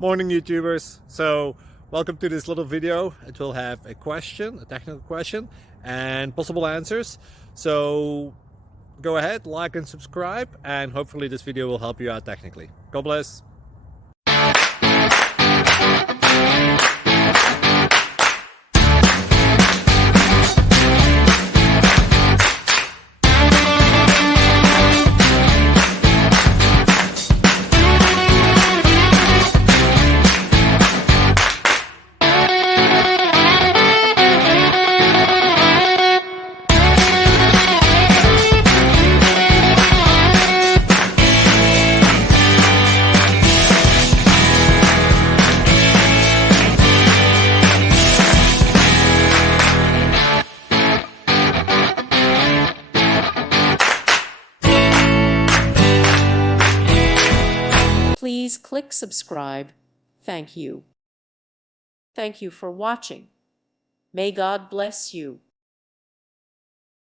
Morning YouTubers. So welcome to this little video. It will have a question, a technical question, and possible answers. So go ahead, like and subscribe, and hopefully this video will help you out technically. God bless. Please click subscribe. Thank you. Thank you for watching. May God bless you.